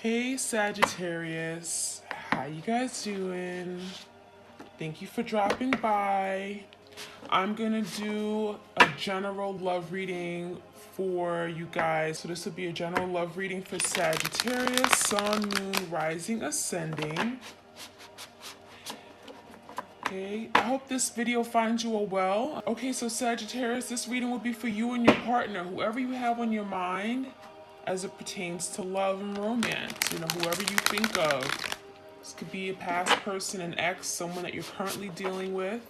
Hey Sagittarius, how you guys doing? Thank you for dropping by. I'm gonna do a general love reading for you guys. So this will be a general love reading for Sagittarius, Sun, Moon, Rising, Ascending. Okay, I hope this video finds you all well. Okay, so Sagittarius, this reading will be for you and your partner, whoever you have on your mind as it pertains to love and romance. Whoever you think of. This could be a past person, an ex, someone that you're currently dealing with.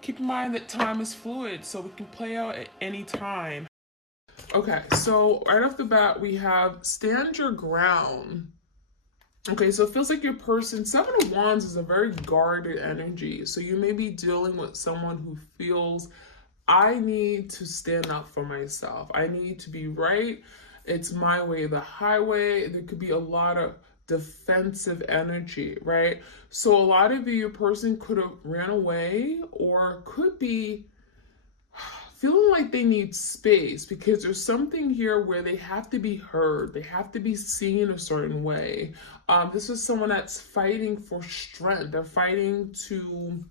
Keep in mind that time is fluid, so it can play out at any time. Okay, so right off the bat, we have stand your ground. Okay, so it feels like your person, Seven of Wands is a very guarded energy. So you may be dealing with someone who feels, I need to stand up for myself. I need to be right. It's my way or the highway. There could be a lot of defensive energy, right? So a lot of you, your person could have ran away or could be feeling like they need space because there's something here where they have to be heard. They have to be seen a certain way. This is someone that's fighting for strength. They're fighting to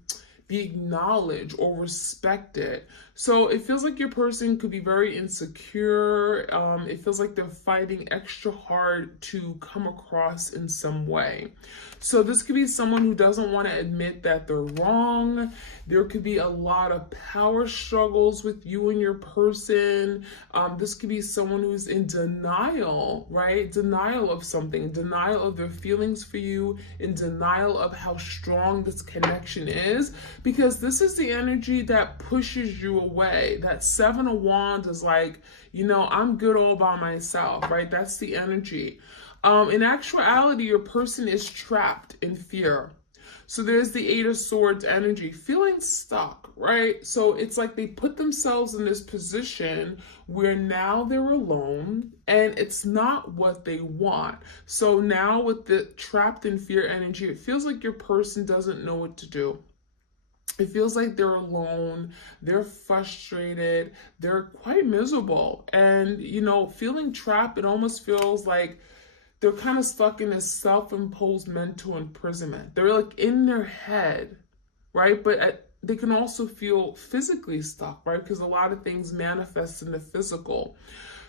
be acknowledged or respected. So it feels like your person could be very insecure. It feels like they're fighting extra hard to come across in some way. So this could be someone who doesn't want to admit that they're wrong. There could be a lot of power struggles with you and your person. This could be someone who's in denial, right? Denial of something, denial of their feelings for you, in denial of how strong this connection is, because this is the energy that pushes you away. That Seven of Wands is like, I'm good all by myself, right? That's the energy. In actuality, your person is trapped in fear. So there's the Eight of Swords energy, feeling stuck, right? So it's like they put themselves in this position where now they're alone and it's not what they want. So now with the trapped in fear energy, it feels like your person doesn't know what to do. It feels like they're alone, they're frustrated, they're quite miserable. And, feeling trapped, it almost feels like they're kind of stuck in this self-imposed mental imprisonment. They're like in their head, right? But they can also feel physically stuck, right? Because a lot of things manifest in the physical.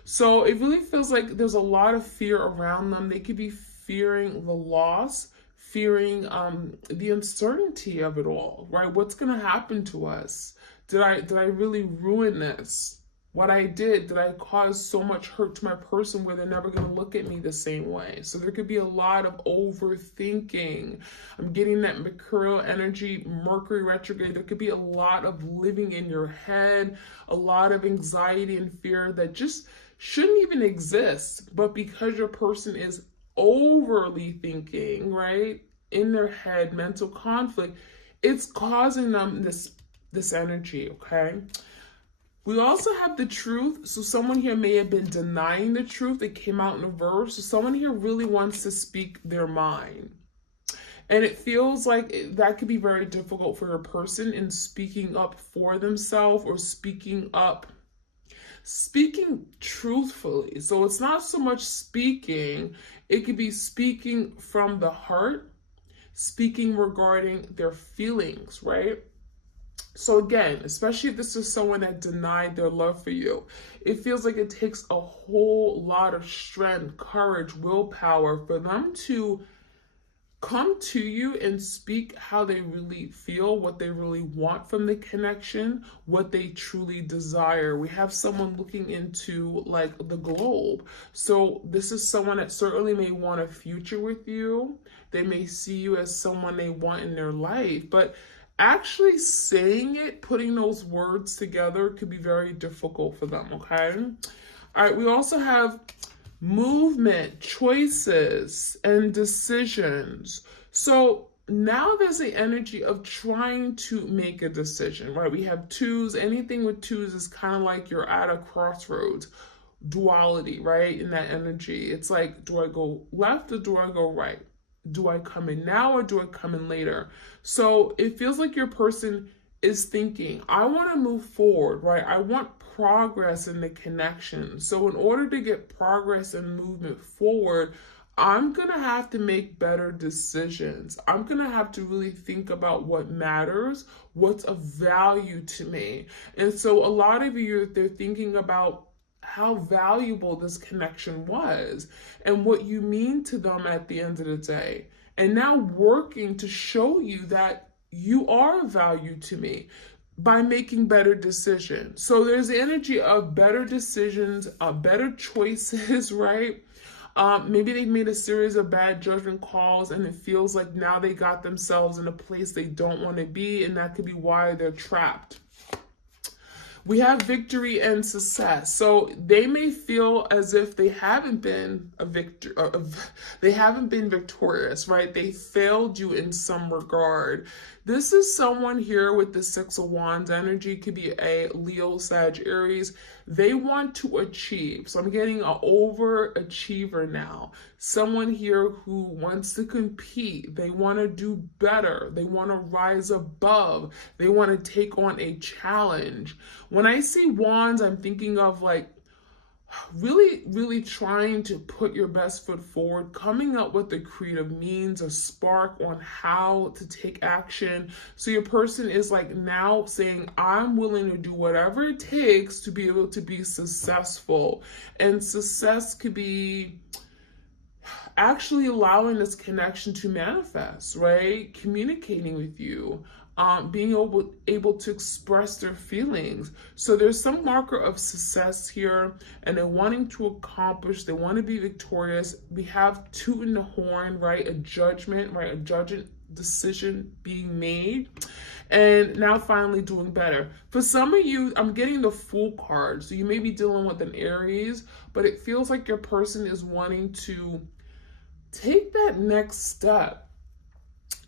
So it really feels like there's a lot of fear around them. They could be fearing the loss, fearing the uncertainty of it all, right? What's going to happen to us? Did I really ruin this? What I did I cause so much hurt to my person where they're never going to look at me the same way? So there could be a lot of overthinking. I'm getting that Mercurial energy, Mercury retrograde. There could be a lot of living in your head, a lot of anxiety and fear that just shouldn't even exist. But because your person is overly thinking, right, in their head, mental conflict, it's causing them this energy, okay? We also have the truth. So someone here may have been denying the truth. It came out in a verse. So someone here really wants to speak their mind. And it feels like that could be very difficult for a person in speaking up for themselves or speaking truthfully. So it's not so much speaking. It could be speaking from the heart, speaking regarding their feelings, right? So again, especially if this is someone that denied their love for you, it feels like it takes a whole lot of strength, courage, willpower for them to come to you and speak how they really feel, what they really want from the connection, what they truly desire. We have someone looking into like the globe. So this is someone that certainly may want a future with you. They may see you as someone they want in their life, but actually saying it, putting those words together could be very difficult for them, okay? All right, we also have movement, choices, and decisions. So now there's the energy of trying to make a decision, right? We have twos. Anything with twos is kind of like you're at a crossroads, duality, right? In that energy. It's like, do I go left or do I go right? Do I come in now or do I come in later? So it feels like your person is thinking, I want to move forward, right? I want progress in the connection. So in order to get progress and movement forward, I'm going to have to make better decisions. I'm going to have to really think about what matters, what's of value to me. And so a lot of you, they're thinking about how valuable this connection was and what you mean to them at the end of the day. And now working to show you that you are of value to me by making better decisions. So there's the energy of better decisions, better choices, right? Maybe they made a series of bad judgment calls and it feels like now they got themselves in a place they don't want to be, and that could be why they're trapped. We have victory and success. So they may feel as if they haven't been they haven't been victorious, right? They failed you in some regard. This is someone here with the Six of Wands energy, could be a Leo, Sag, Aries. They want to achieve. So I'm getting an overachiever now. Someone here who wants to compete. They want to do better. They want to rise above. They want to take on a challenge. When I see wands, I'm thinking of like really trying to put your best foot forward, coming up with a creative means, a spark on how to take action. So your person is like now saying, I'm willing to do whatever it takes to be able to be successful. And success could be actually allowing this connection to manifest, right? Communicating with you. Being able to express their feelings. So there's some marker of success here, and they're wanting to accomplish, they want to be victorious. We have tooting the horn, right? A judgment, right? A judgment decision being made, and now finally doing better. For some of you, I'm getting the Fool card. So you may be dealing with an Aries, but it feels like your person is wanting to take that next step.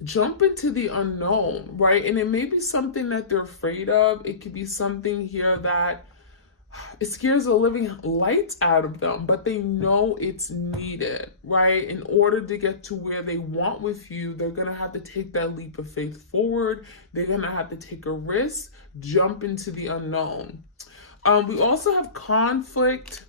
Jump into the unknown, right? And it may be something that they're afraid of. It could be something here that it scares the living lights out of them, but they know it's needed, right? In order to get to where they want with you, they're going to have to take that leap of faith forward. They're going to have to take a risk, jump into the unknown. We also have conflict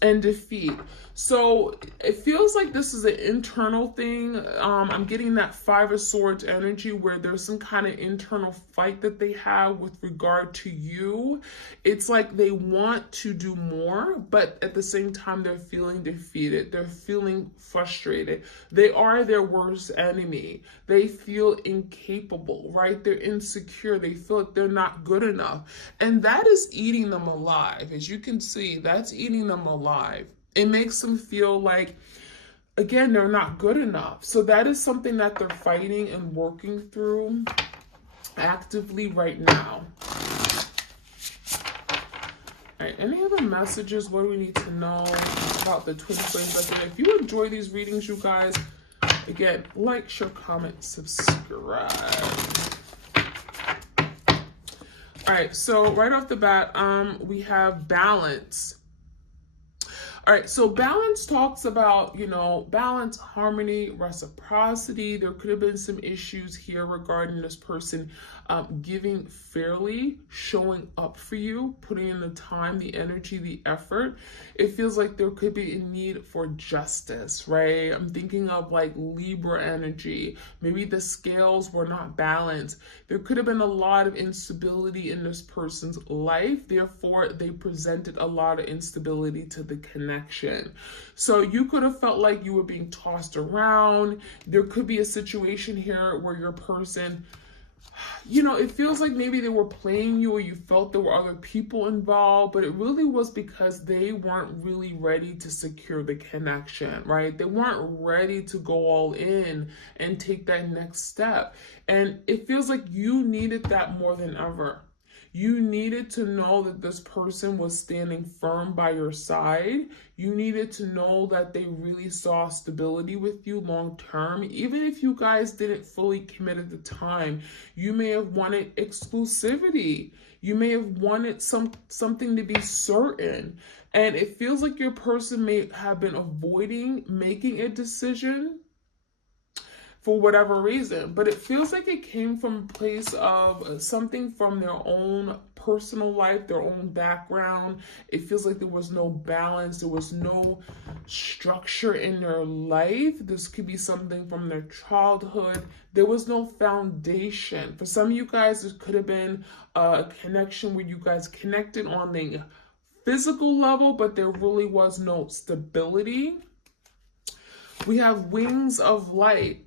and defeat. So it feels like this is an internal thing. I'm getting that Five of Swords energy where there's some kind of internal fight that they have with regard to you. It's like they want to do more, but at the same time, they're feeling defeated. They're feeling frustrated. They are their worst enemy. They feel incapable, right? They're insecure. They feel like they're not good enough. And that is eating them alive. As you can see, that's eating them alive. It makes them feel like, again, they're not good enough. So that is something that they're fighting and working through actively right now. All right, any other messages? What do we need to know about the twin flames? If you enjoy these readings, you guys, again, like, share, comment, subscribe. All right, so right off the bat, we have balance. All right, so balance talks about, balance, harmony, reciprocity. There could have been some issues here regarding this person giving fairly, showing up for you, putting in the time, the energy, the effort. It feels like there could be a need for justice, right? I'm thinking of like Libra energy. Maybe the scales were not balanced. There could have been a lot of instability in this person's life. Therefore, they presented a lot of instability to the connection. So you could have felt like you were being tossed around. There could be a situation here where your person, it feels like maybe they were playing you, or you felt there were other people involved, but it really was because they weren't really ready to secure the connection, right? They weren't ready to go all in and take that next step. And it feels like you needed that more than ever. You needed to know that this person was standing firm by your side. You needed to know that they really saw stability with you long term. Even if you guys didn't fully commit at the time, you may have wanted exclusivity. You may have wanted something to be certain. And it feels like your person may have been avoiding making a decision for whatever reason. But it feels like it came from a place of something from their own personal life, their own background. It feels like there was no balance, there was no structure in their life. This could be something from their childhood. There was no foundation. For some of you guys, this could have been a connection where you guys connected on the physical level, but there really was no stability. We have wings of light.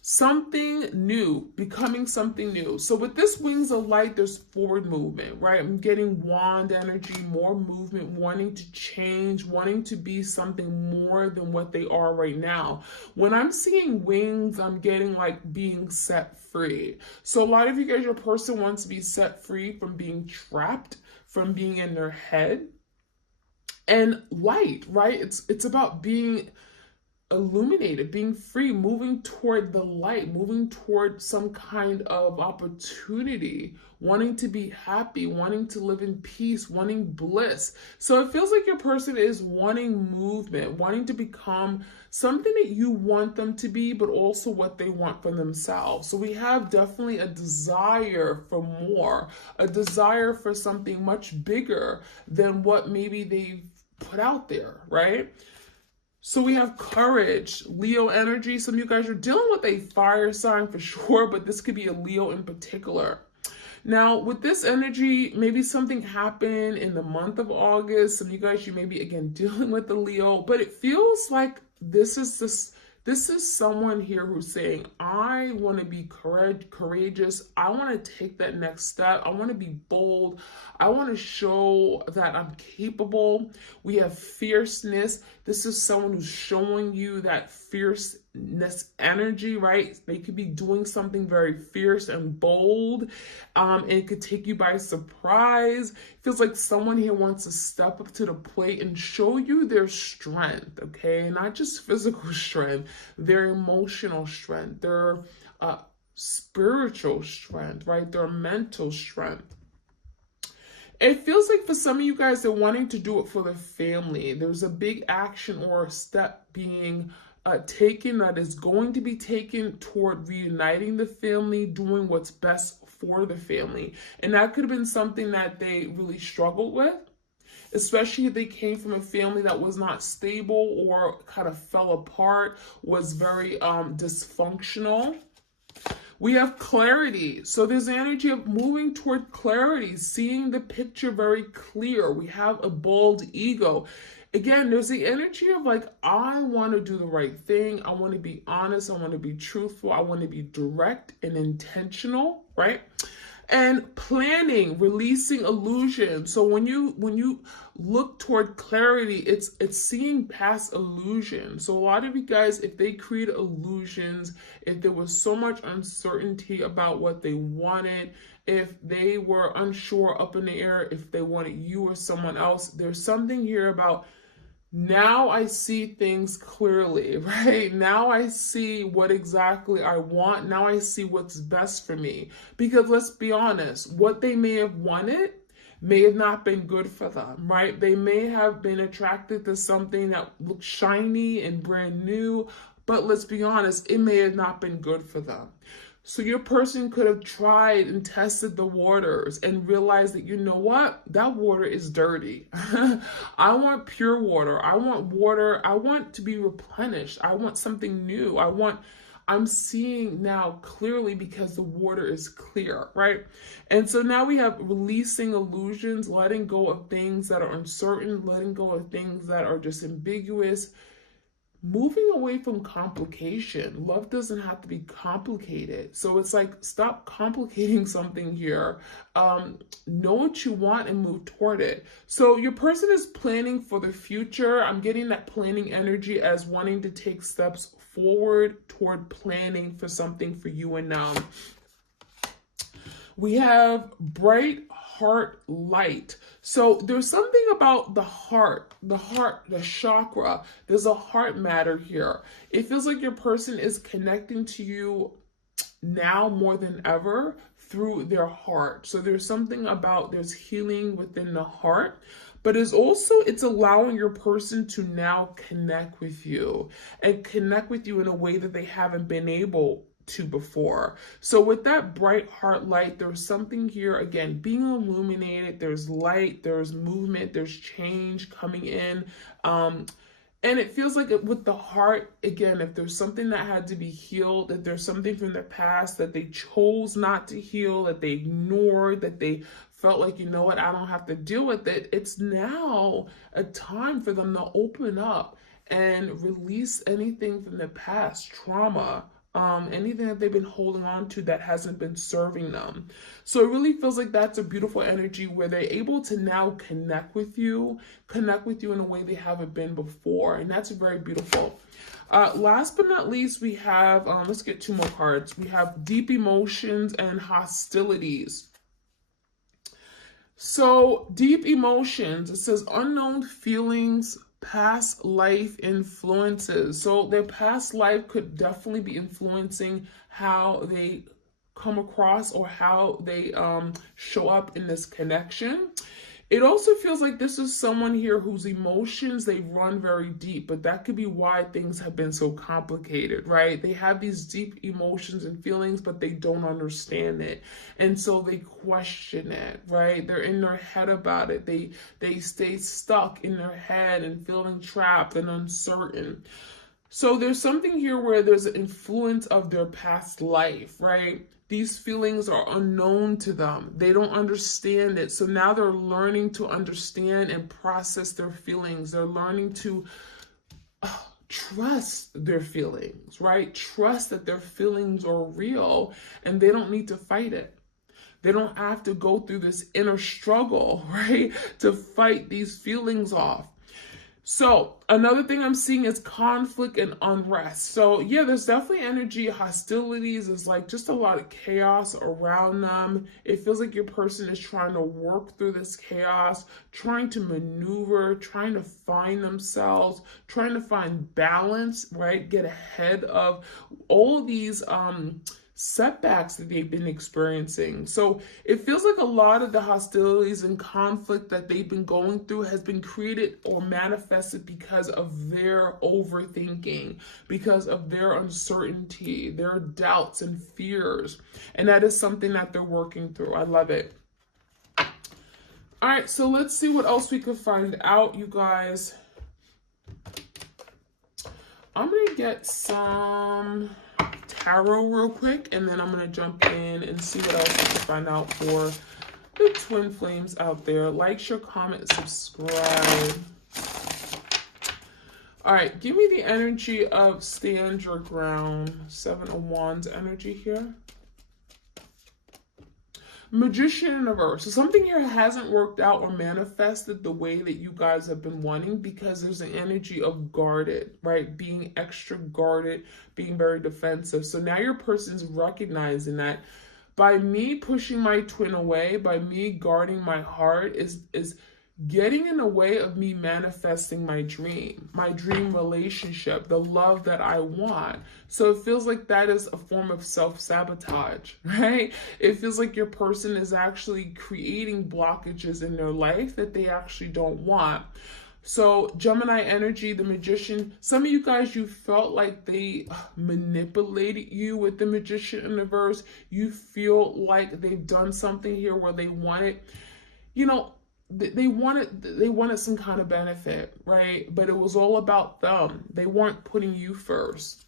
Something new, becoming something new. So with this wings of light, there's forward movement, right? I'm getting wand energy, more movement, wanting to change, wanting to be something more than what they are right now. When I'm seeing wings, I'm getting like being set free. So a lot of you guys, your person wants to be set free from being trapped, from being in their head. And light, right? It's about being illuminated, being free, moving toward the light, moving toward some kind of opportunity, wanting to be happy, wanting to live in peace, wanting bliss. So it feels like your person is wanting movement, wanting to become something that you want them to be, but also what they want for themselves. So we have definitely a desire for more, a desire for something much bigger than what maybe they've put out there, right? So we have courage, Leo energy. Some of you guys are dealing with a fire sign for sure, but this could be a Leo in particular. Now, with this energy, maybe something happened in the month of August. Some of you guys, you may be, again, dealing with the Leo, but it feels like this is someone here who's saying, I want to be courageous. I want to take that next step. I want to be bold. I want to show that I'm capable. We have fierceness. This is someone who's showing you that fierceness energy, right? They could be doing something very fierce and bold. And it could take you by surprise. It feels like someone here wants to step up to the plate and show you their strength, okay? Not just physical strength, their emotional strength, their spiritual strength, right? Their mental strength. It feels like for some of you guys, they're wanting to do it for the family. There's a big action or a step being taken that is going to be taken toward reuniting the family, doing what's best for the family. And that could have been something that they really struggled with, especially if they came from a family that was not stable or kind of fell apart, was very dysfunctional. We have clarity. So there's the energy of moving toward clarity, seeing the picture very clear. We have a bold ego. Again, there's the energy of like, I want to do the right thing. I want to be honest. I want to be truthful. I want to be direct and intentional, right? And planning, releasing illusion. So when you look toward clarity, it's seeing past illusion. So a lot of you guys, if they create illusions, if there was so much uncertainty about what they wanted, if they were unsure, up in the air, if they wanted you or someone else, there's something here about, now I see things clearly, right? Now I see what exactly I want. Now I see what's best for me. Because let's be honest, what they may have wanted may have not been good for them, right? They may have been attracted to something that looked shiny and brand new, but let's be honest, it may have not been good for them. So your person could have tried and tested the waters and realized that, you know what, that water is dirty. I want pure water. I want water. I want to be replenished. I want something new. I'm seeing now clearly because the water is clear, right? And so now we have releasing illusions, letting go of things that are uncertain, letting go of things that are just ambiguous, moving away from complication. Love doesn't have to be complicated. So it's like, stop complicating something here. Know what you want and move toward it. So your person is planning for the future. I'm getting that planning energy as wanting to take steps forward toward planning for something for you and them. We have bright heart light. So there's something about the heart, the chakra. There's a heart matter here. It feels like your person is connecting to you now more than ever through their heart. So there's something about, there's healing within the heart, but it's allowing your person to now connect with you and connect with you in a way that they haven't been able to before. So with that bright heart light, there's something here, again, being illuminated. There's light, there's movement, there's change coming in. And it feels like with the heart, again, if there's something that had to be healed, if there's something from their past that they chose not to heal, that they ignored, that they felt like, you know what, I don't have to deal with it, it's now a time for them to open up and release anything from the past, trauma, anything that they've been holding on to that hasn't been serving them. So it really feels like that's a beautiful energy where they're able to now connect with you in a way they haven't been before. And that's very beautiful. Last but not least, we have, let's get 2 more cards. We have deep emotions and hostilities. So deep emotions, it says unknown feelings, past life influences. So their past life could definitely be influencing how they come across or how they show up in this connection. It also feels like this is someone here whose emotions, they run very deep, but that could be why things have been so complicated, right? They have these deep emotions and feelings, but they don't understand it. And so they question it, right? They're in their head about it. They stay stuck in their head and feeling trapped and uncertain. So there's something here where there's an influence of their past life, right? These feelings are unknown to them. They don't understand it. So now they're learning to understand and process their feelings. They're learning to trust their feelings, right? Trust that their feelings are real and they don't need to fight it. They don't have to go through this inner struggle, right? To fight these feelings off. So another thing I'm seeing is conflict and unrest. So yeah, there's definitely energy, hostilities. There's like just a lot of chaos around them. It feels like your person is trying to work through this chaos, trying to maneuver, trying to find themselves, trying to find balance, right? Get ahead of all these setbacks that they've been experiencing. So it feels like a lot of the hostilities and conflict that they've been going through has been created or manifested because of their overthinking, because of their uncertainty, their doubts and fears. And that is something that they're working through. I love it. All right, so let's see what else we could find out, you guys. I'm going to get some tarot real quick, and then I'm going to jump in and see what else we can find out for the twin flames out there. Like, share, comment, subscribe. All right, give me the energy of stand your ground. 7 of Wands energy here. Magician in reverse. So something here hasn't worked out or manifested the way that you guys have been wanting because there's an energy of guarded, right? Being extra guarded, being very defensive. So now your person's recognizing that by me pushing my twin away, by me guarding my heart is getting in the way of me manifesting my dream relationship, the love that I want. So it feels like that is a form of self-sabotage, right? It feels like your person is actually creating blockages in their life that they actually don't want. So Gemini energy, the Magician, some of you guys, you felt like they manipulated you with the Magician in reverse. You feel like they've done something here where they wanted, you know, they wanted some kind of benefit, right? But it was all about them. They weren't putting you first.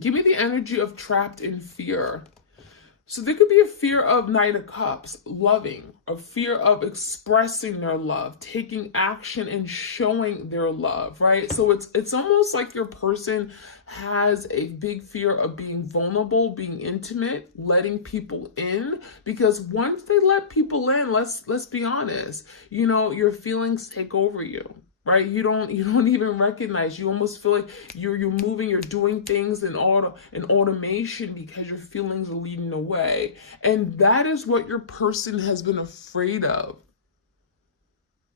Give me the energy of trapped in fear. So there could be a fear of Knight of Cups, loving, a fear of expressing their love, taking action and showing their love, right? So it's almost like your person has a big fear of being vulnerable, being intimate, letting people in, because once they let people in, let's be honest, you know, your feelings take over you. Right? You don't even recognize. You almost feel like you're moving, you're doing things in automation because your feelings are leading away. And that is what your person has been afraid of.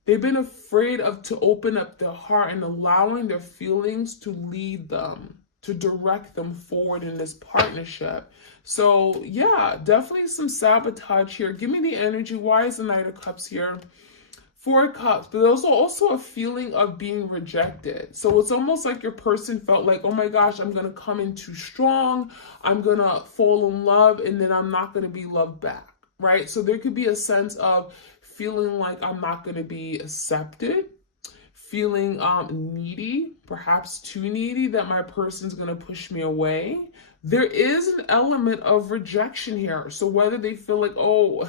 They've been afraid of to open up their heart and allowing their feelings to lead them, to direct them forward in this partnership. So yeah, definitely some sabotage here. Give me the energy. Why is the Knight of Cups here? Four of Cups, but there's also a feeling of being rejected. So it's almost like your person felt like, oh my gosh, I'm going to come in too strong. I'm going to fall in love and then I'm not going to be loved back, right? So there could be a sense of feeling like I'm not going to be accepted, feeling needy, perhaps too needy, that my person's going to push me away. There is an element of rejection here. So whether they feel like, oh,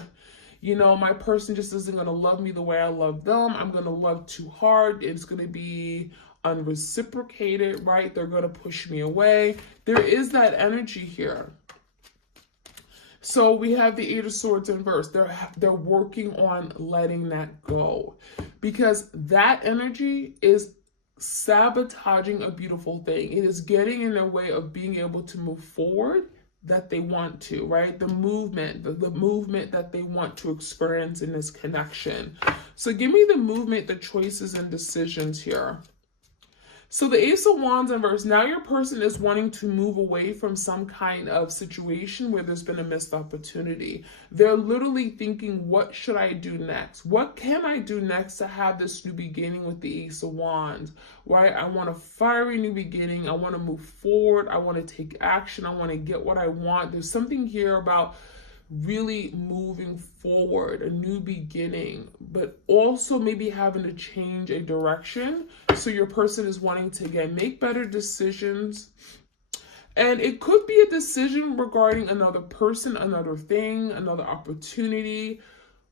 you know, my person just isn't going to love me the way I love them. I'm going to love too hard. It's going to be unreciprocated, right? They're going to push me away. There is that energy here. So we have the Eight of Swords in reverse. They're working on letting that go, because that energy is sabotaging a beautiful thing. It is getting in their way of being able to move forward that they want to, right? The movement that they want to experience in this connection. So give me the movement, the choices and decisions here. So the Ace of Wands in reverse, now your person is wanting to move away from some kind of situation where there's been a missed opportunity. They're literally thinking, what should I do next? What can I do next to have this new beginning with the Ace of Wands, right? I want a fiery new beginning. I want to move forward. I want to take action. I want to get what I want. There's something here about really moving forward, a new beginning, but also maybe having to change a direction. So your person is wanting to, again, make better decisions. And it could be a decision regarding another person, another thing, another opportunity.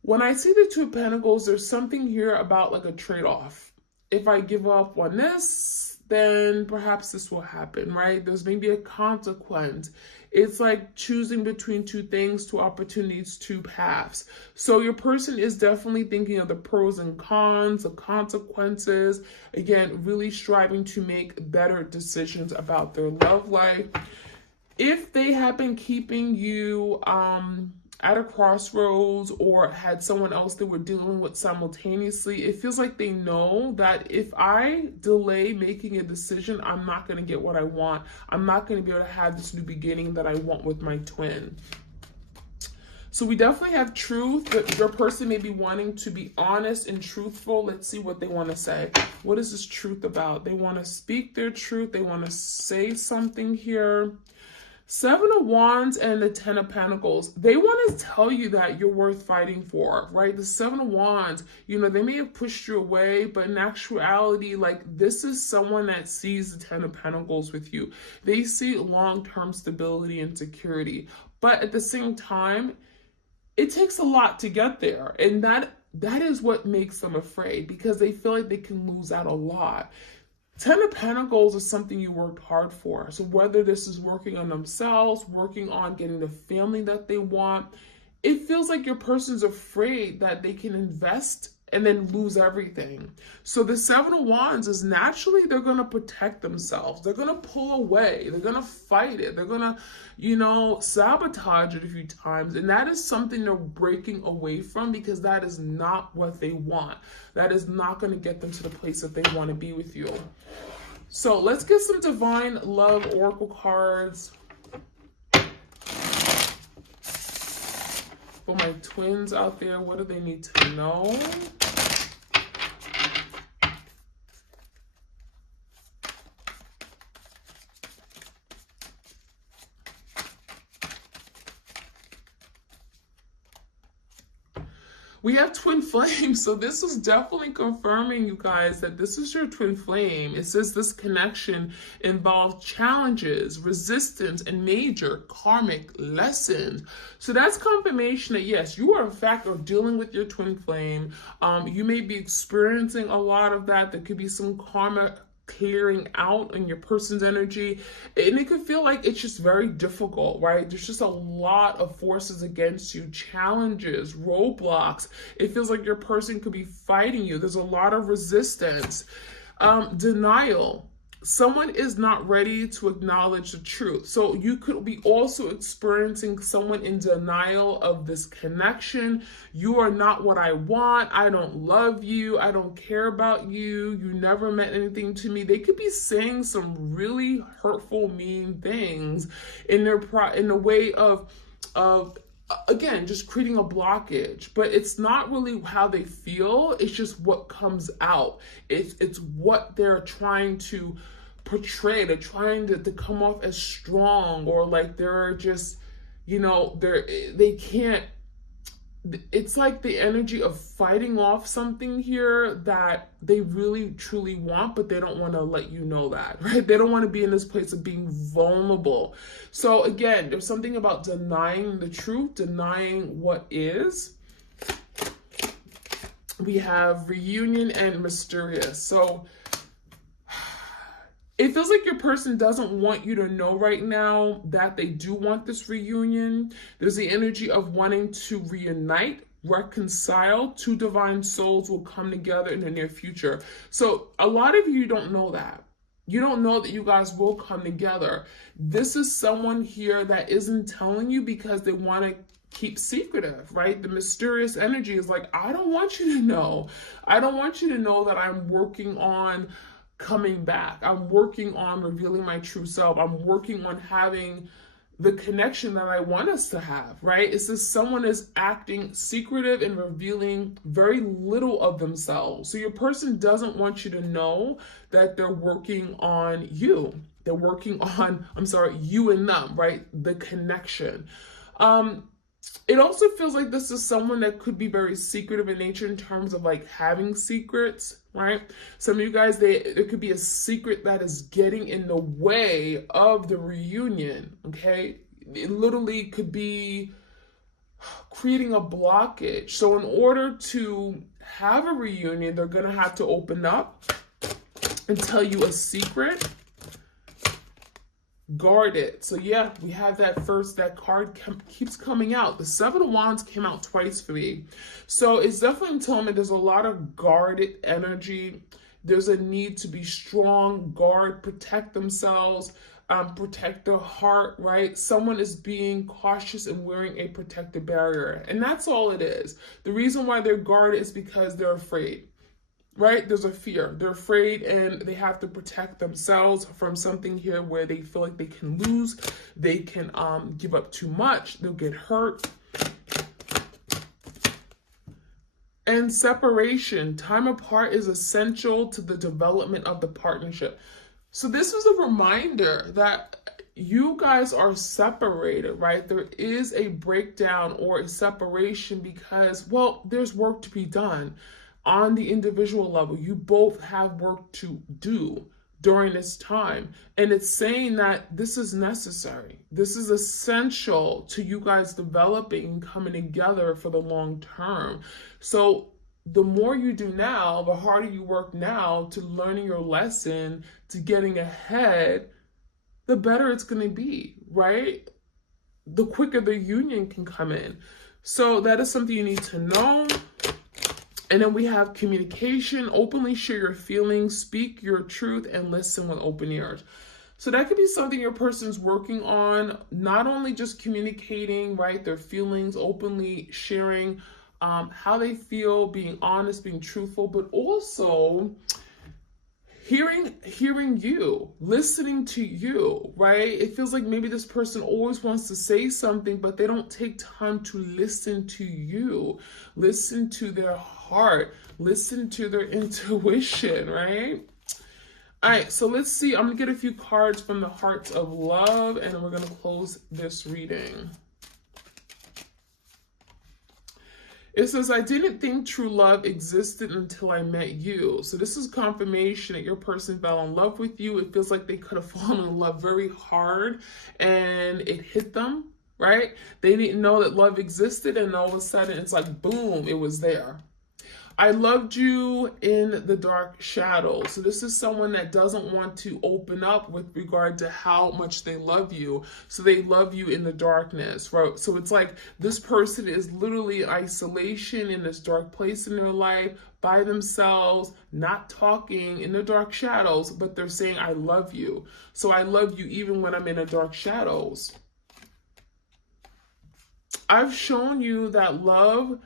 When I see the Two of Pentacles, there's something here about like a trade-off. If I give up on this, then perhaps this will happen, right? There's maybe a consequence. It's like choosing between two things, two opportunities, two paths. So your person is definitely thinking of the pros and cons, the consequences. Again, really striving to make better decisions about their love life. If they have been keeping you at a crossroads or had someone else they were dealing with simultaneously, it feels like they know that if I delay making a decision, I'm not going to get what I want. I'm not going to be able to have this new beginning that I want with my twin. So we definitely have truth, but your person may be wanting to be honest and truthful. Let's see what they want to say. What is this truth about? They want to speak their truth. They want to say something here. Seven of Wands and the Ten of Pentacles. They want to tell you that you're worth fighting for, right? The Seven of Wands, you know, they may have pushed you away, but in actuality, like, this is someone that sees the Ten of Pentacles with you. They see long-term stability and security. But at the same time, it takes a lot to get there. And that is what makes them afraid, because they feel like they can lose out a lot. Ten of Pentacles is something you worked hard for. So whether this is working on themselves, working on getting the family that they want, it feels like your person's afraid that they can invest and then lose everything. So the Seven of Wands is naturally they're going to protect themselves. They're going to pull away. They're going to fight it. They're going to, you know, sabotage it a few times. And that is something they're breaking away from, because that is not what they want. That is not going to get them to the place that they want to be with you. So let's get some Divine Love Oracle cards for my twins out there. What do they need to know? We have twin flames, so this is definitely confirming, you guys, that this is your twin flame. It says this connection involves challenges, resistance, and major karmic lessons. So that's confirmation that, yes, you are in fact are dealing with your twin flame. You may be experiencing a lot of that. There could be some karma clearing out in your person's energy, and it could feel like it's just very difficult, right? There's just a lot of forces against you, challenges, roadblocks. It feels like your person could be fighting you. There's a lot of resistance, denial. Someone is not ready to acknowledge the truth. So you could be also experiencing someone in denial of this connection. You are not what I want. I don't love you. I don't care about you. You never meant anything to me. They could be saying some really hurtful, mean things in their in a way of again, just creating a blockage. But it's not really how they feel, it's just what comes out. It's what they're trying to portray. They're trying to come off as strong, or like they're just, they can't, it's like the energy of fighting off something here that they really truly want, but they don't want to let you know that, right? They don't want to be in this place of being vulnerable. So again, there's something about denying the truth, denying what is. We have reunion and mysterious. So it feels like your person doesn't want you to know right now that they do want this reunion. There's the energy of wanting to reunite, reconcile. Two divine souls will come together in the near future. So a lot of you don't know that. You don't know that you guys will come together. This is someone here that isn't telling you because they want to keep secretive, right? The mysterious energy is like, I don't want you to know. I don't want you to know that I'm working on coming back. I'm working on revealing my true self. I'm working on having the connection that I want us to have, right? It's just someone is acting secretive and revealing very little of themselves. So your person doesn't want you to know that they're working on you. They're working on, you and them, right? The connection. It also feels like this is someone that could be very secretive in nature in terms of like having secrets, right? Some of you guys, there could be a secret that is getting in the way of the reunion, okay? It literally could be creating a blockage. So in order to have a reunion, they're going to have to open up and tell you a secret. Guard it. So yeah, we have that card keeps coming out. The Seven of Wands came out twice for me. So it's definitely telling me there's a lot of guarded energy. There's a need to be strong, guard, protect themselves, protect their heart, right? Someone is being cautious and wearing a protective barrier. And that's all it is. The reason why they're guarded is because they're afraid. Right? There's a fear. They're afraid and they have to protect themselves from something here where they feel like they can lose. They can give up too much. They'll get hurt. And separation. Time apart is essential to the development of the partnership. So this is a reminder that you guys are separated, right? There is a breakdown or a separation because, well, there's work to be done. On the individual level, you both have work to do during this time. And it's saying that this is necessary. This is essential to you guys developing and coming together for the long term. So the more you do now, the harder you work now to learning your lesson, to getting ahead, the better it's going to be, right? The quicker the union can come in. So that is something you need to know. And then we have communication, openly share your feelings, speak your truth, and listen with open ears. So that could be something your person's working on, not only just communicating, right, their feelings, openly sharing how they feel, being honest, being truthful, but also hearing you, listening to you, right? It feels like maybe this person always wants to say something, but they don't take time to listen to you, listen to their heart, listen to their intuition, right? All right, so let's see. I'm gonna get a few cards from the Hearts of Love, and then we're gonna close this reading. It says, I didn't think true love existed until I met you. So this is confirmation that your person fell in love with you. It feels like they could have fallen in love very hard and it hit them, right? They didn't know that love existed, and all of a sudden it's like, boom, it was there. I loved you in the dark shadows. So this is someone that doesn't want to open up with regard to how much they love you. So they love you in the darkness, right? So it's like this person is literally in isolation in this dark place in their life, by themselves, not talking in the dark shadows, but they're saying, I love you. So I love you even when I'm in the dark shadows. I've shown you that love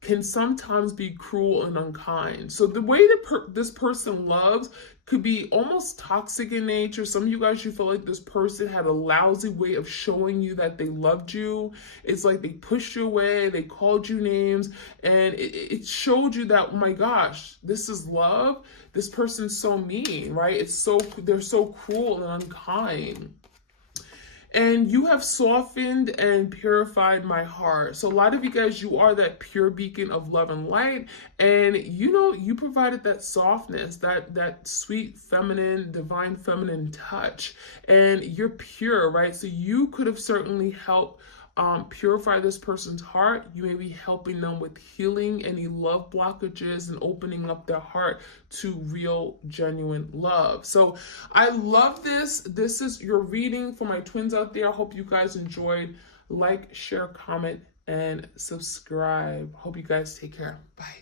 can sometimes be cruel and unkind. So the way that this person loves could be almost toxic in nature. Some of you guys, you feel like this person had a lousy way of showing you that they loved you. It's like they pushed you away, they called you names, and it showed you that, oh my gosh, this is love. This person's so mean, right? They're so cruel and unkind. And you have softened and purified my heart. So a lot of you guys, you are that pure beacon of love and light. And you provided that softness, that sweet feminine, divine feminine touch. And you're pure, right? So you could have certainly helped purify this person's heart. You may be helping them with healing any love blockages and opening up their heart to real, genuine love. So I love this. This is your reading for my twins out there. I hope you guys enjoyed. Like, share, comment, and subscribe. Hope you guys take care. Bye.